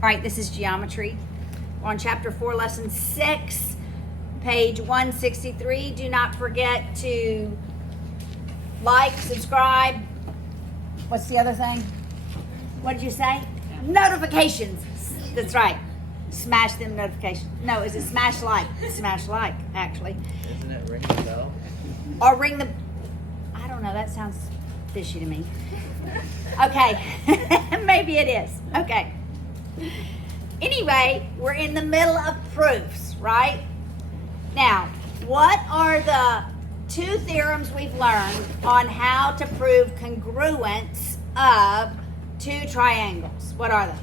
All right, this is geometry. We're on chapter 4, lesson 6, page 163. Do not forget to like, subscribe. What's the other thing? What did you say? Notifications. That's right. Smash them notifications. No, is it smash like? Smash like, actually. Isn't it ring the bell? Or ring the... I don't know. That sounds fishy to me. Okay. Maybe it is. Okay. Anyway, we're in the middle of proofs, right? Now, what are the two theorems we've learned on how to prove congruence of two triangles? What are they?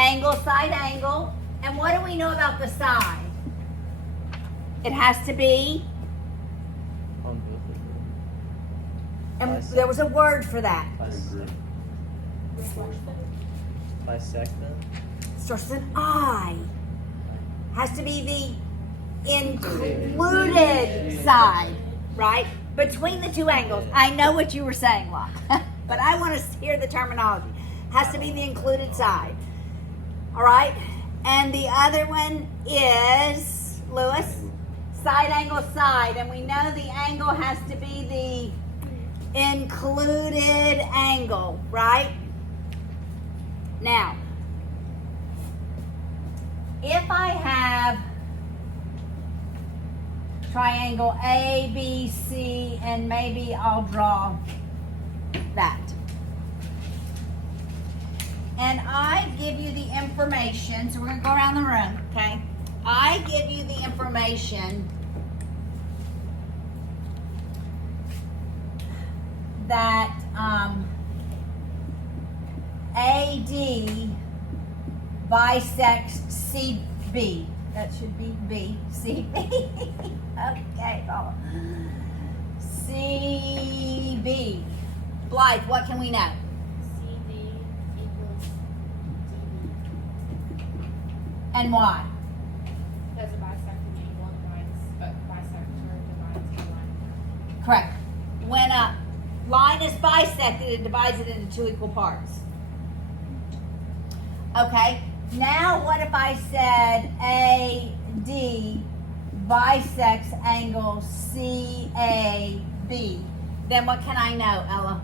Angle, side angle. And what do we know about the side? It has to be, On both of them. and there was a word for that. Bisect them. Starts with an I. Has to be the included side, right? Between the two angles. I know what you were saying, Locke, but I want to hear the terminology. Has to be the included side. All right? And the other one is, Lewis, side angle side. And we know the angle has to be the included angle, right? Now, if I have triangle A, B, C, and maybe I'll draw that. And I give you the information, so we're going to go around the room, okay? I give you the information that AD bisects CB. That should be B, CB. Okay, follow. CB. Blythe, what can we know? CD equals DB. And why? Because a bisecting angle divides, bisector divides the line. Correct. When a line is bisected, it divides it into two equal parts. Okay. Now, what if I said AD bisects angle CAB? Then what can I know, Ella?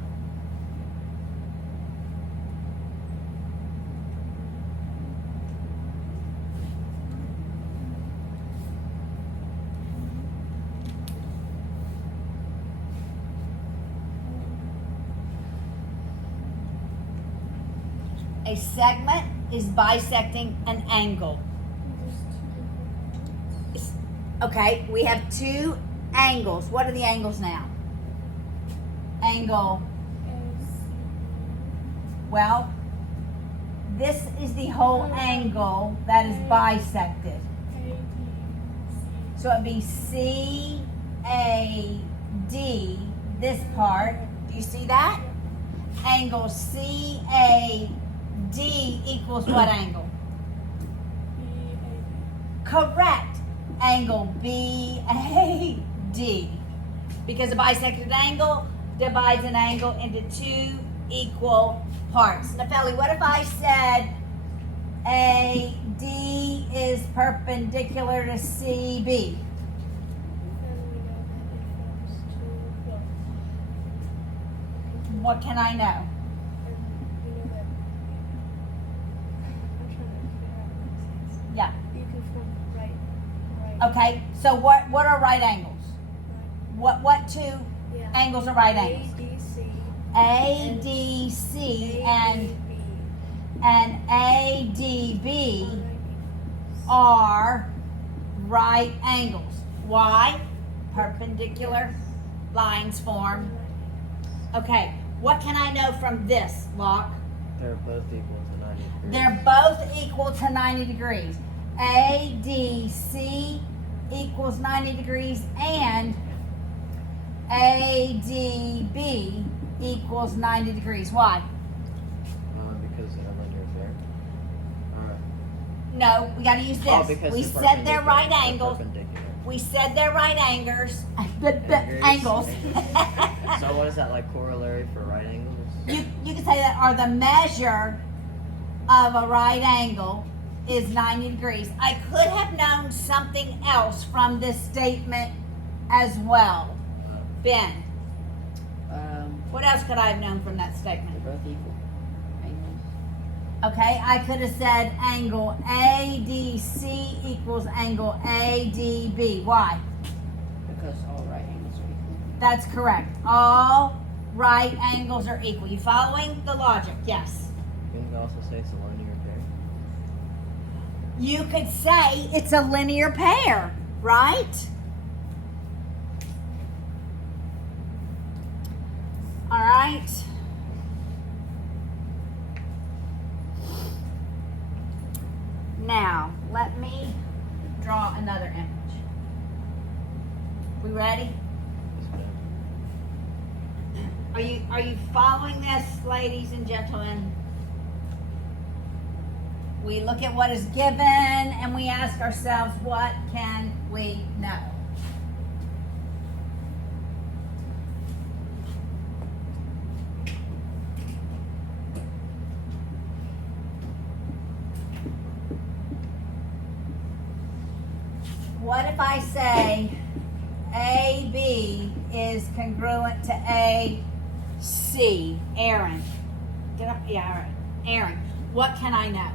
A segment is bisecting an angle. Okay, we have two angles. What are the angles now? Angle. Well, this is the whole angle that is bisected. So it'd be CAD, this part. Do you see that? Angle CAD equals what angle? Correct. Angle BAD. Because a bisected angle divides an angle into two equal parts. Nefeli, what if I said AD is perpendicular to CB? What can I know? Yeah. You can form right. Okay, so what are right angles? What two angles are right angles? ADC and ADB are right angles. Why? Perpendicular lines form. Okay, what can I know from this, Locke? They're both equal to 90 degrees. They're both equal to 90 degrees. ADC equals 90 degrees and ADB equals 90 degrees. Why? Because they're linear there. No, we got to use this. Oh, because We they're said they're right perpendicular. angles. They're perpendicular. We said they're right angles. Degrees. Angles. So what is that, like corollary for right angles? You can say that are the measure of a right angle is 90 degrees. I could have known something else from this statement as well. Ben, what else could I have known from that statement? They're both equal angles. Okay, I could have said angle ADC equals angle ADB. Why? Because all right angles are equal. That's correct. All right angles are equal. You following the logic? Yes. You can also say it's a linear pair. You could say it's a linear pair, right? All right. Now, let me draw another image. We ready? Yes, ma'am. Are you following this, ladies and gentlemen? We look at what is given and we ask ourselves, what can we know? What if I say AB is congruent to AC? Aaron. Yeah, all right. Aaron, what can I know?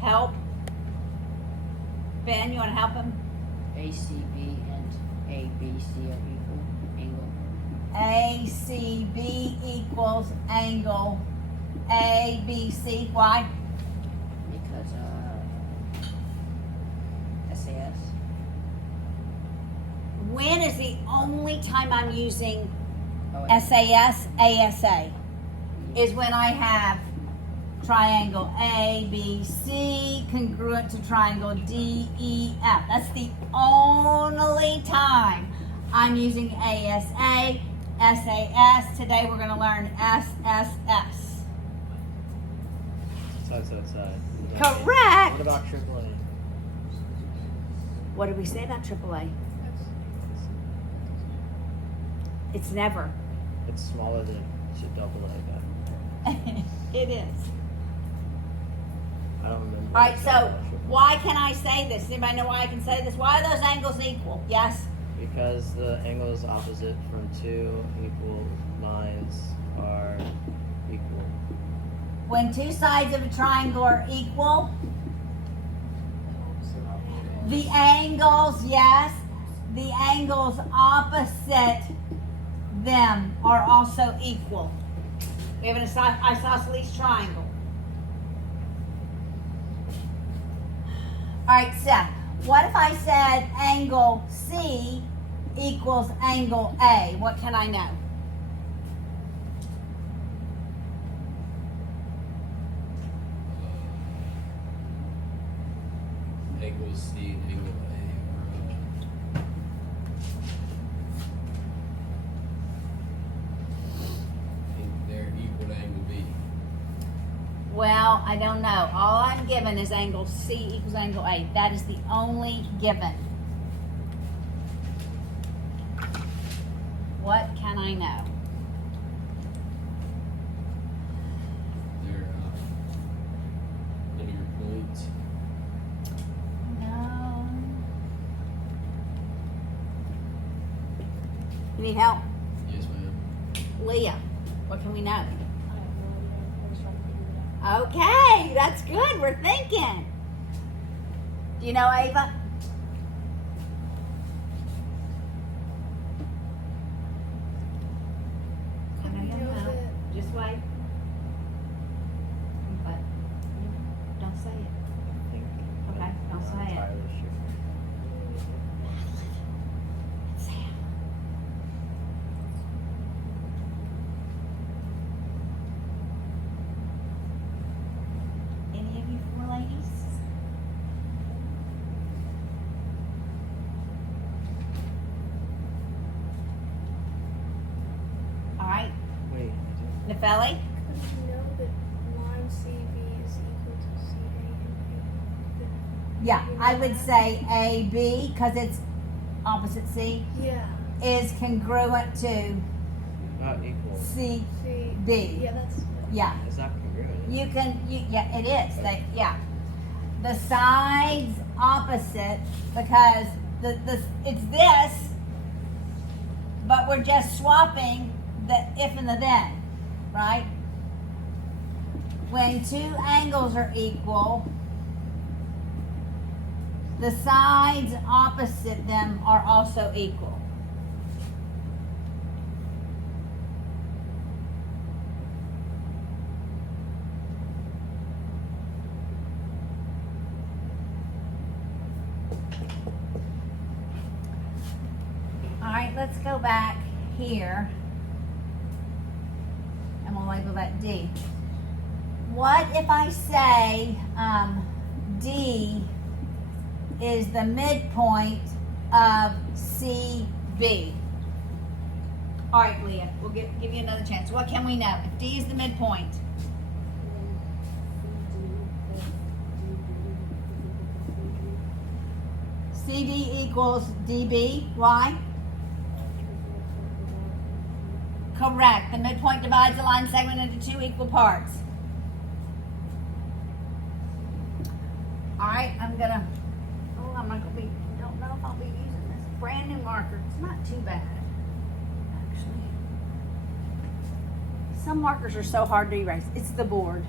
Help? Ben, you want to help him? ACB and ABC are equal angle. ACB equals angle ABC. Why? Because SAS. When is the only time I'm using Oh, SAS, ASA? Is when I have triangle ABC congruent to triangle DEF. That's the only time I'm using ASA, SAS. Today we're going to learn SSS. Side, side, side. Correct. What about AAA? What did we say about AAA? It's never. It's smaller than double A. It is. I don't remember. All right, so why can I say this? Does anybody know why I can say this? Why are those angles equal? Yes? Because the angles opposite from two equal lines are equal. When two sides of a triangle are equal, the angles, yes, the angles opposite them are also equal. We have an isosceles triangle. All right, Seth, what if I said angle C equals angle A? What can I know? Angle C and angle A are they're equal to angle B. Well, I don't know. All I'm given is angle C equals angle A. That is the only given. What can I know? They're linear points. No. You need help? Yes, ma'am. Leah, what can we know? I have no idea. I was trying to figure it out. Okay, that's good. We're thinking. Do you know Ava? I know you know. Just wait. But don't say it. I think. Okay, don't I'm say it. entirely sure. Sam. Any of you four ladies? All right, Wait. Nefeli? Could you know that line CB is equal to CA and Yeah, I would say AB, because it's opposite C, Yeah. is congruent to Not equal. See. CB. Yeah, that's. Yeah. It's not congruent. Yeah, it is. Yeah. The sides opposite, because it's this, but we're just swapping the if and the then, right? When two angles are equal, the sides opposite them are also equal. All right, let's go back here and we'll label that D. What if I say D is the midpoint of CB? All right, Leah, we'll give you another chance. What can we know? If D is the midpoint, CD equals DB. Why? Correct. The midpoint divides the line segment into two equal parts. All right, I'm not gonna be, don't know if I'll be using this brand new marker. It's not too bad, actually. Some markers are so hard to erase. It's the board.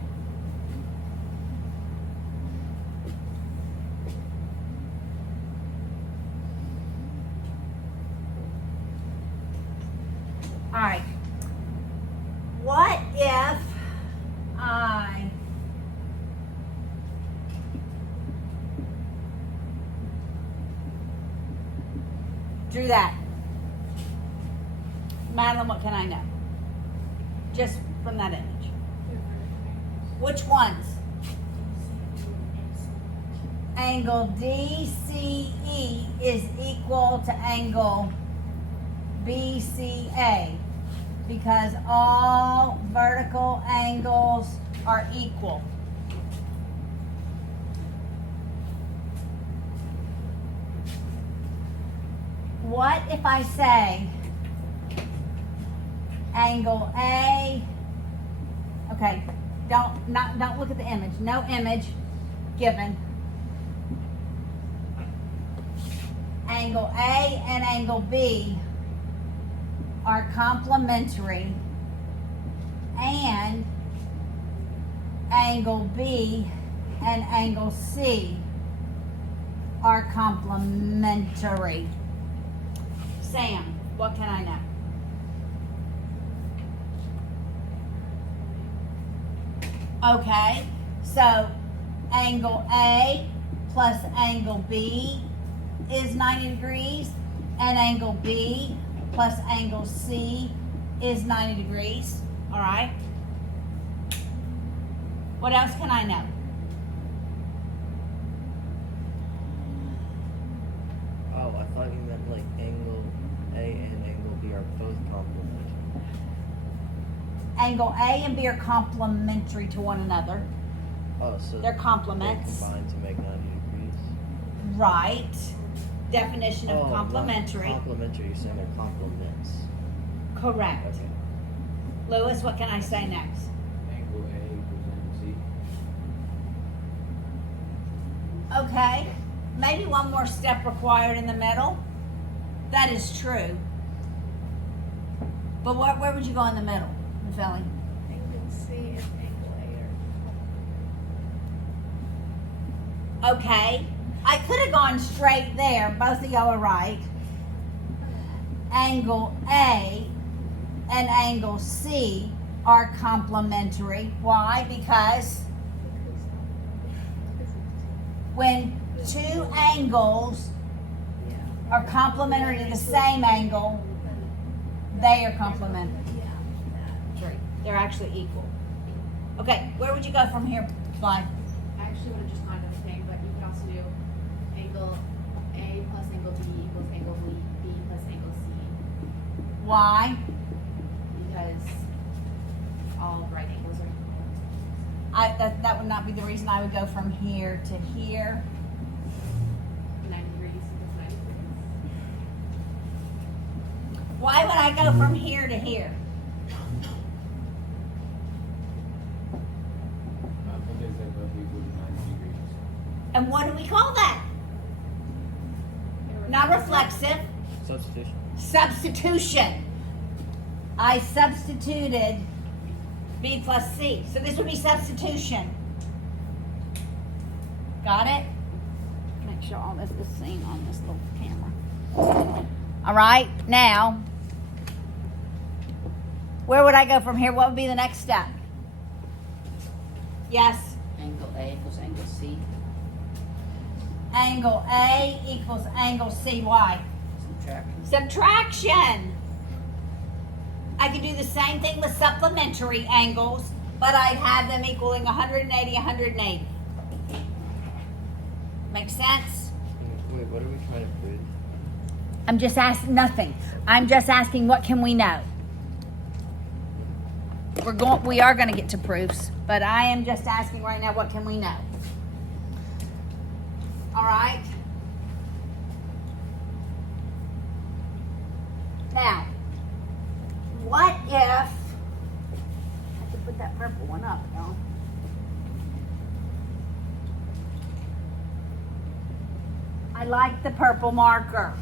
All right. What if I drew that? Madeline, what can I know? Just from that image. Which ones? Angle DCE is equal to angle BCA because all vertical angles are equal. What if I say angle A? Okay, don't look at the image. No image given. Angle A and angle B are complementary, and angle B and angle C are complementary. Sam, what can I know? Okay, so angle A plus angle B is 90 degrees, and angle B plus angle C is 90 degrees. All right. What else can I know? Oh, I thought you meant like angle A and angle B are both complementary. Angle A and B are complementary to one another. Oh, so They're they complements. combine to make 90 degrees. Right. Definition of Oh, complementary. not complementary, you're saying they're complements. Correct. Okay. Lewis, what can I say next? Angle A equals angle C. Okay. Maybe one more step required in the middle. That is true. But where would you go in the middle, Philly? Angle C and angle A are. Okay. I could have gone straight there. Both of y'all are right. Angle A and angle C are complementary. Why? Because when two angles are complementary to the same angle, they are complementary. They're actually equal. Okay, where would you go from here, Bly? I actually would have just gone to the thing, but you could also do angle A plus angle B equals angle B plus angle C. Why? Because all right angles are equal. That would not be the reason I would go from here to here. Why would I go from here to here? Because they both equal to 90 degrees. And what do we call that? Not reflexive. Substitution. Substitution. I substituted B plus C. So this would be substitution. Got it? Make sure all this is seen on this little camera. All right, now, where would I go from here? What would be the next step? Yes? Angle A equals angle C. Angle A equals angle C. Why? Subtraction. Subtraction. I could do the same thing with supplementary angles, but I'd have them equaling 180, 180. Make sense? Wait, what are we trying to prove? I'm just asking nothing. I'm just asking what can we know? We are going to get to proofs, but I am just asking right now what can we know? All right. Now, what if I have to put that purple one up, y'all? I like the purple marker.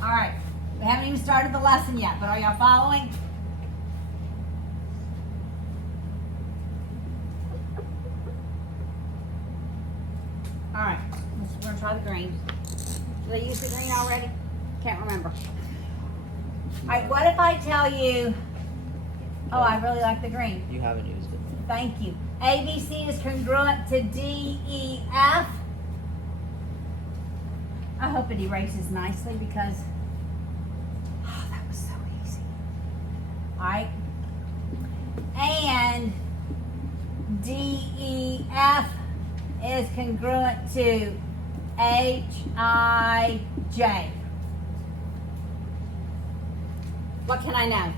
All right, we haven't even started the lesson yet, but are y'all following? All right, we're gonna try the green. Did they use the green already? Can't remember. All right, what if I tell you, oh, I really like the green. You haven't used it. Thank you. ABC is congruent to DEF. I hope it erases nicely because, oh, that was so easy. All right. And DEF is congruent to HIJ. What can I know?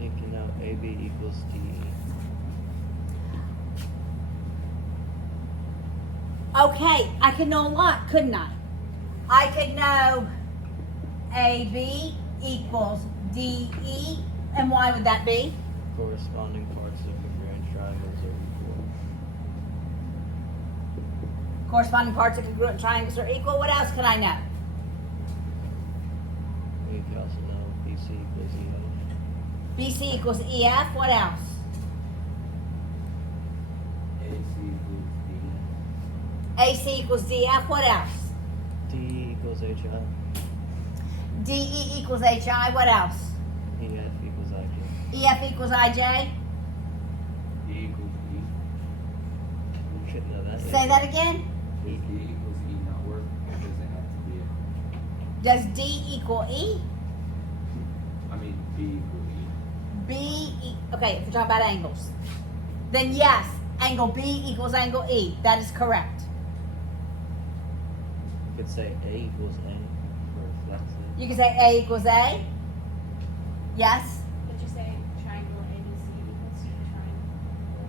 You can know AB equals DE. Okay, I could know a lot, couldn't I? I could know AB equals DE, and why would that be? Corresponding parts of congruent triangles are equal. Corresponding parts of congruent triangles are equal. What else can I know? You can also know BC equals EF. BC equals EF. What else? AC equals DF. What else? DE equals HI. DE equals HI. What else? EF equals IJ. EF equals IJ. E equals E. You should know that. Say that again. Does D equals E not work? Or does it have to be Does D equal E? I mean, B equals E. Okay, if we're talking about angles, then yes, angle B equals angle E. That is correct. You could say A equals A for reflexive. You can say A equals A. Yes. Would you say triangle ABC equals to triangle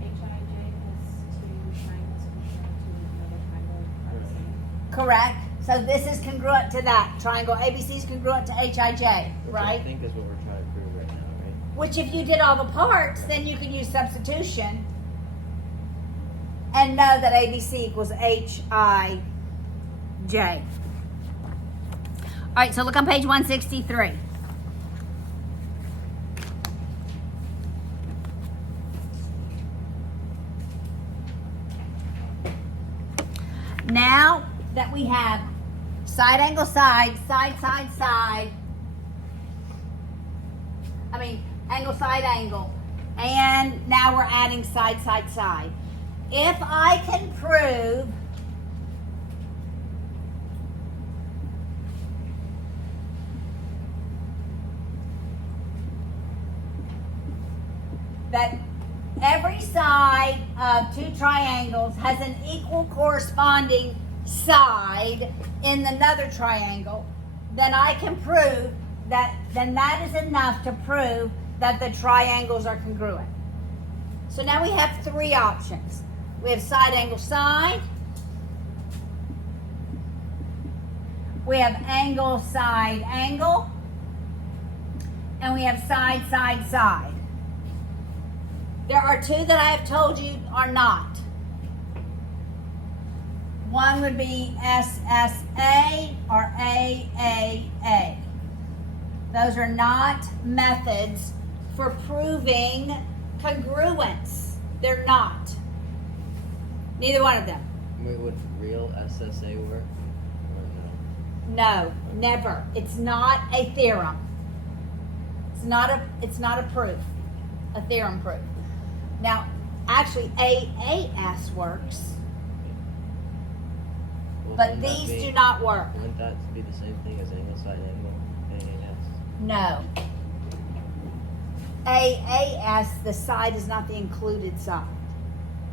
HIJ because two triangles congruent to another triangle are the same? Correct. So this is congruent to that. Triangle ABC is congruent to HIJ, Which right? I think is what we're trying to prove right now, right? Which if you did all the parts, then you could use substitution and know that ABC equals HIJ. All right, so look on page 163. Now that we have side angle side, side side side, angle side angle, and now we're adding side side side. If I can prove that every side of two triangles has an equal corresponding side in another triangle, then I can prove then that is enough to prove that the triangles are congruent. So now we have three options. We have side angle side. We have angle side angle. And we have side side side. There are two that I have told you are not. One would be SSA or AAA. Those are not methods for proving congruence. They're not. Neither one of them. Wait, would real SSA work? Or No, never. It's not a theorem. It's not a proof. A theorem proof. Now, actually AAS works, no? Well, but wouldn't that these be- do not work. Wouldn't that be the same thing as angle side angle? AAS? No. AAS, the side is not the included side.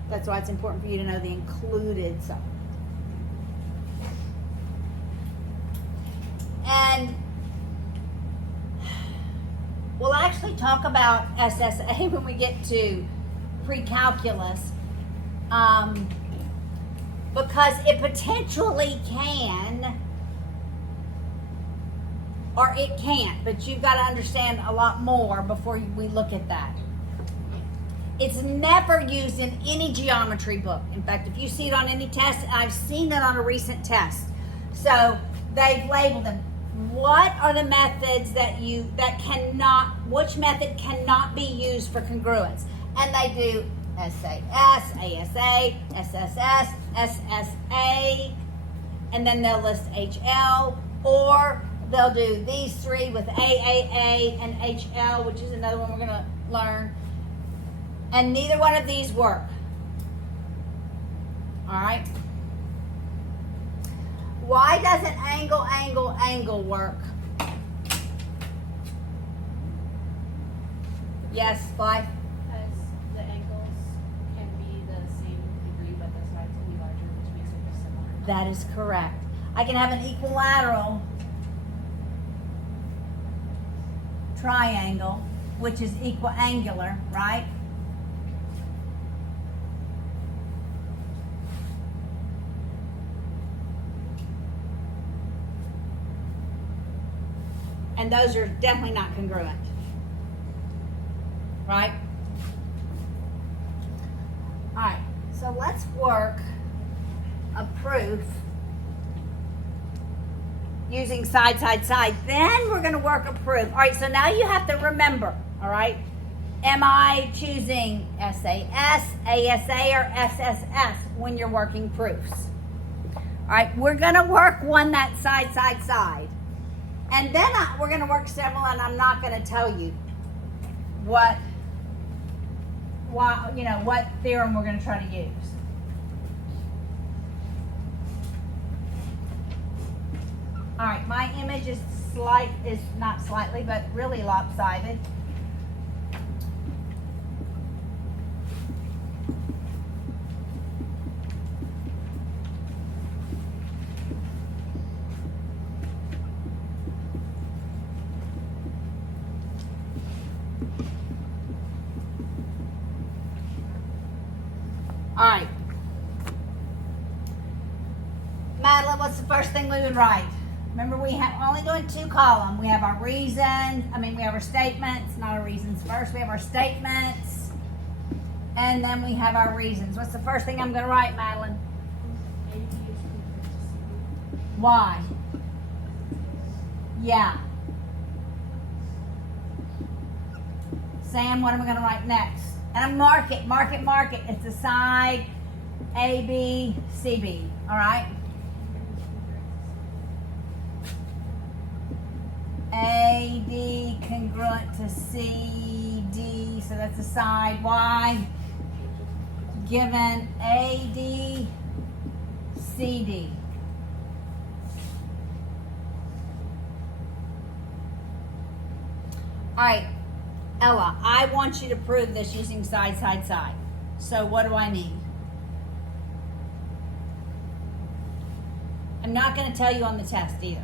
That's why it's important for you to know the included side. And we'll actually talk about SSA when we get to pre-calculus, because it potentially can, or it can't, but you've got to understand a lot more before we look at that. It's never used in any geometry book. In fact, if you see it on any test, and I've seen it on a recent test. So they've labeled them. What are the methods which method cannot be used for congruence? And they do SAS, ASA, SSS, SSA, and then they'll list HL, or they'll do these three with AAA and HL, which is another one we're going to learn. And neither one of these work. All right? Why doesn't angle work? Yes, Blythe? Because the angles can be the same degree, but the sides can be larger, which makes it similar. That is correct. I can have an equilateral triangle, which is equiangular, right? And those are definitely not congruent. Right? All right, so let's work a proof using side, side, side. Then we're going to work a proof. All right, so now you have to remember, all right? Am I choosing SAS, ASA, or SSS when you're working proofs? All right, we're going to work one that's side, side, side. And then we're going to work several, and I'm not going to tell you what theorem we're going to try to use. All right, my image is not slightly, but really lopsided. All right. Madeline, what's the first thing we would write? Remember, we have only doing two columns. We have our reasons, we have our statements, not our reasons first. We have our statements, and then we have our reasons. What's the first thing I'm going to write, Madeline? AB is equal to CD. Why? Yeah. Sam, what am I going to write next? And I mark it. It's the side A, B, C, B. All right? AD congruent to CD, so that's the side Y. Given AD, CD. All right, Ella, I want you to prove this using side, side, side. So what do I need? I'm not going to tell you on the test either.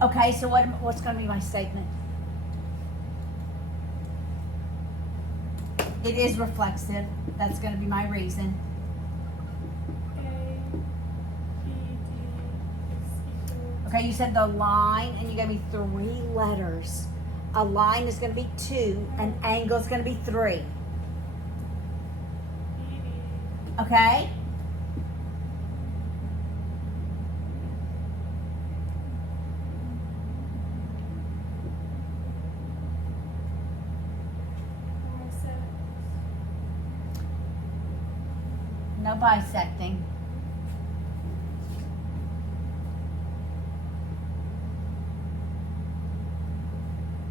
Okay, so what's going to be my statement? It is reflexive. That's going to be my reason. A, B, D is equal. Okay, you said the line, and you gave me 3 letters. A line is going to be 2, an angle is going to be 3. B, D. Okay? No bisecting.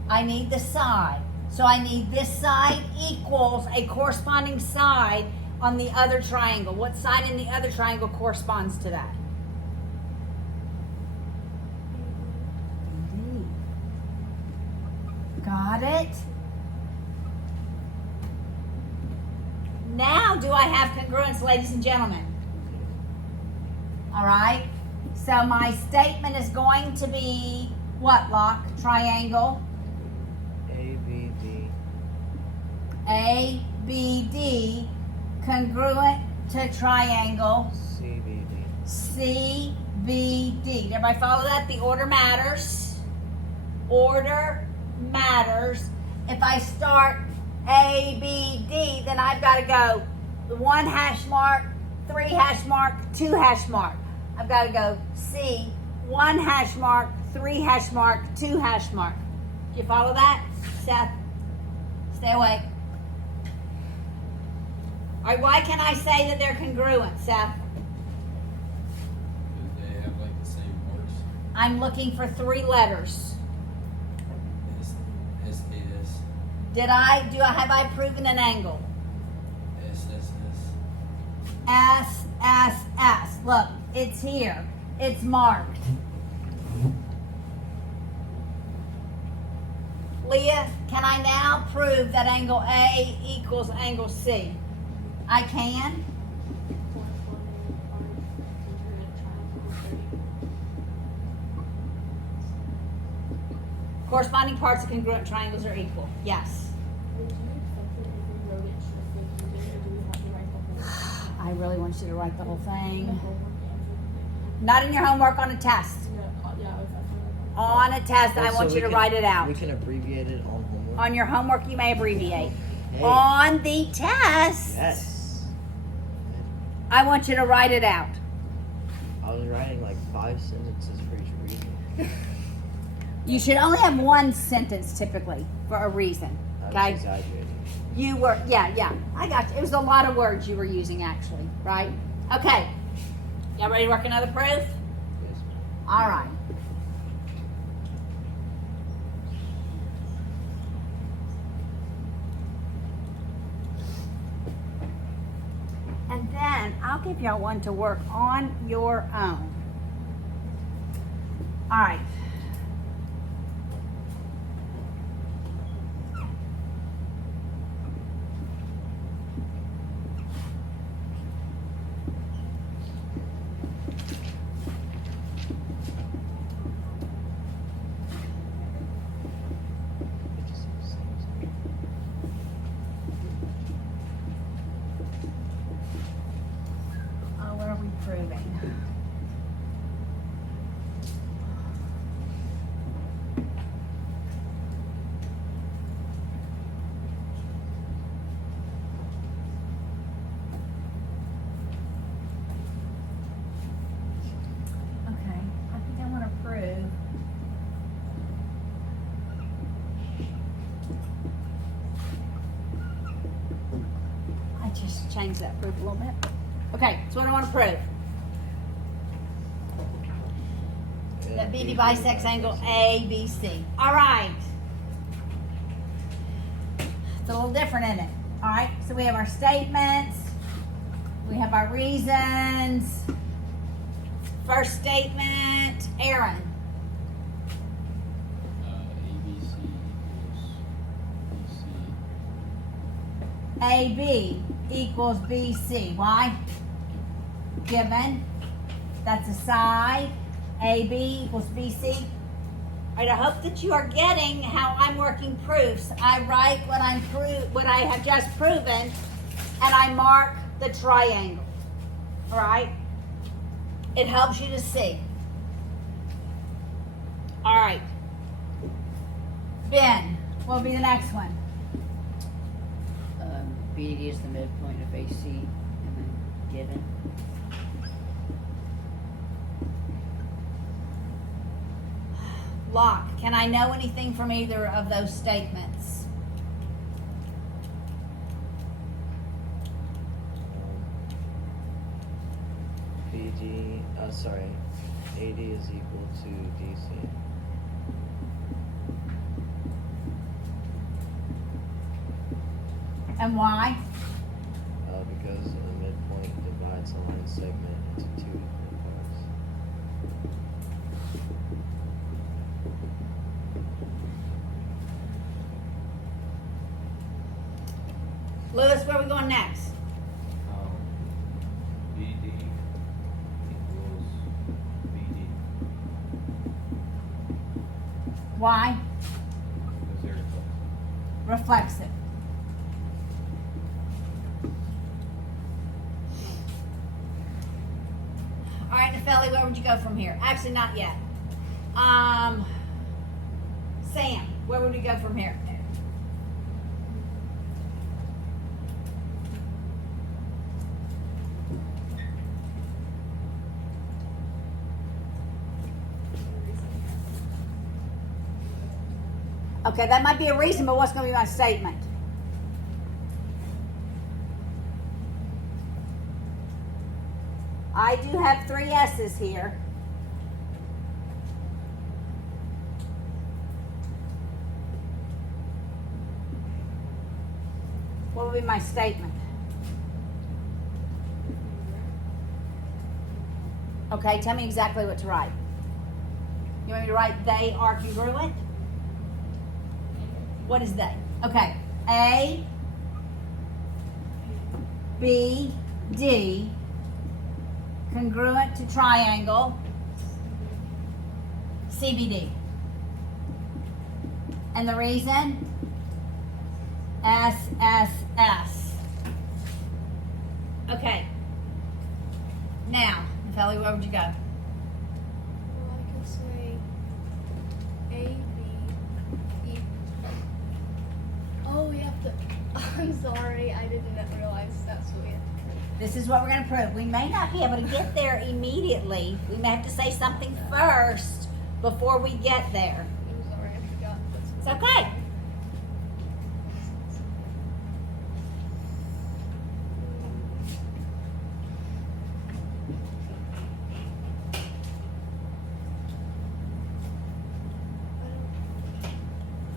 I need the side. So I need this side equals a corresponding side on the other triangle. What side in the other triangle corresponds to that? Got it? Now do I have congruence, ladies and gentlemen? All right. So my statement is going to be what, Locke? Triangle. ABD. ABD congruent to triangle CBD. CBD. Did everybody follow that? The order matters. Order matters. If I start ABD, then I've got to go 1 hash mark, 3 hash mark, 2 hash mark. I've got to go C, 1 hash mark, 3 hash mark, 2 hash mark. Do you follow that? Seth, stay awake. All right, why can I say that they're congruent, Seth? Do they have like the same words? I'm looking for 3 letters. S, Have I proven an angle? S. S, S, S. Look, it's here. It's marked. Leah, can I now prove that angle A equals angle C? I can. Corresponding parts of congruent triangles are equal. Yes. I really want you to write the whole thing. Not in your homework, on a test. On a test, I So want we you to can- write it out. We can abbreviate it on homework. On your homework, you may abbreviate. Hey. On the test, Yes. I want you to write it out. I was writing like 5 sentences for each reading. You should only have 1 sentence typically for a reason. I was Okay? exaggerating. You were, yeah. I got you. It was a lot of words you were using actually, right? Okay. Y'all ready to work another proof? Yes. All right. And then I'll give y'all one to work on your own. All right. What are we proving? Okay, I think I want to prove. I just changed that proof a little bit. Okay, so what I want to prove. That BD bisects angle ABC. All right. It's a little different, isn't it? All right, so we have our statements. We have our reasons. First statement, Aaron. ABC equals BC. AB equals BC. Why? Given. That's a side. AB equals BC. Alright, I hope that you are getting how I'm working proofs. I write what I have just proven, and I mark the triangle. Alright? It helps you to see. Alright. Ben, what will be the next one? BD is the midpoint of AC and then given. Locke, can I know anything from either of those statements? BD, AD is equal to DC. And why? Because the midpoint divides the line segment into two equal parts. Lewis, where are we going next? BD equals BD. Why? Because they're Reflexive. All right, Nepheli, where would you go from here? Actually, not yet. Sam, where would we go from here? Okay, that might be a reason, but what's going to be my statement? I do have 3 S's here. What will be my statement? Okay, tell me exactly what to write. You want me to write they are congruent? What is they? Okay, A, B, D, congruent to triangle, CBD. And the reason? SSS. Okay. Now, Nepheli, where would you go? Well, I could say A, B, E. Oh, we have to. I'm sorry, I didn't realize that's what we have to prove. This is what we're going to prove. We may not be able to get there immediately. We may have to say something first before we get there. I'm sorry, I forgot. That's It's what okay.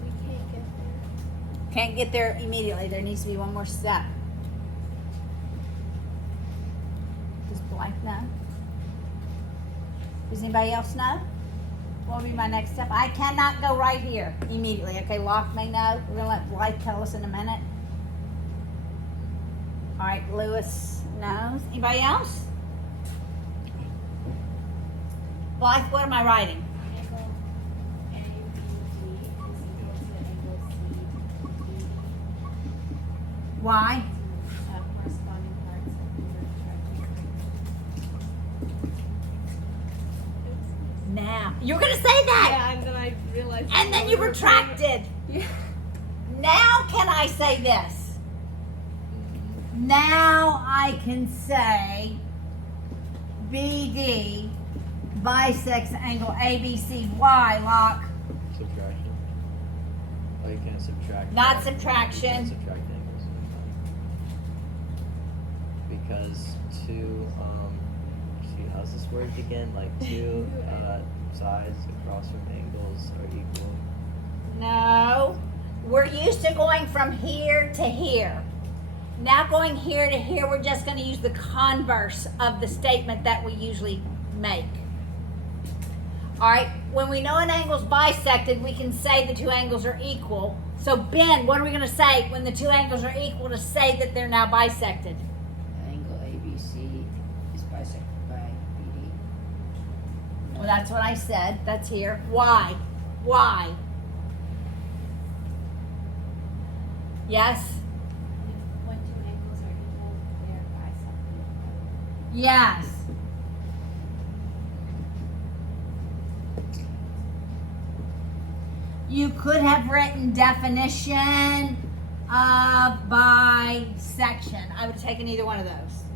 we can't get there. Can't get there immediately. There needs to be one more step. Does Blythe know? Does anybody else know? What will be my next step? I cannot go right here immediately. Okay, Locke may know. We're going to let Blythe tell us in a minute. All right, Lewis knows. Anybody else? Blythe, what am I writing? Angle ABD is equal to angle CBD. Why? Corresponding parts of the triangle. Now. You were going to say that. Yeah, and then I realized. And then you retracted. Yeah. Now can I say this? Now I can say BD bisects angle ABC. Why, Locke? Subtraction. Oh, you can't subtract. Not You subtraction. can't subtract angles. Because two, how's this word again? Like two sides across from angles are equal. No. We're used to going from here to here. Now going here to here, we're just going to use the converse of the statement that we usually make. All right, when we know an angle's bisected, we can say the two angles are equal. So Ben, what are we going to say when the two angles are equal to say that they're now bisected? Angle ABC is bisected by BD. Well, that's what I said. That's here. Why? Why? Yes? When two angles are equal, their bisect. Yes. You could have written definition of bisection. I would have taken either one of those.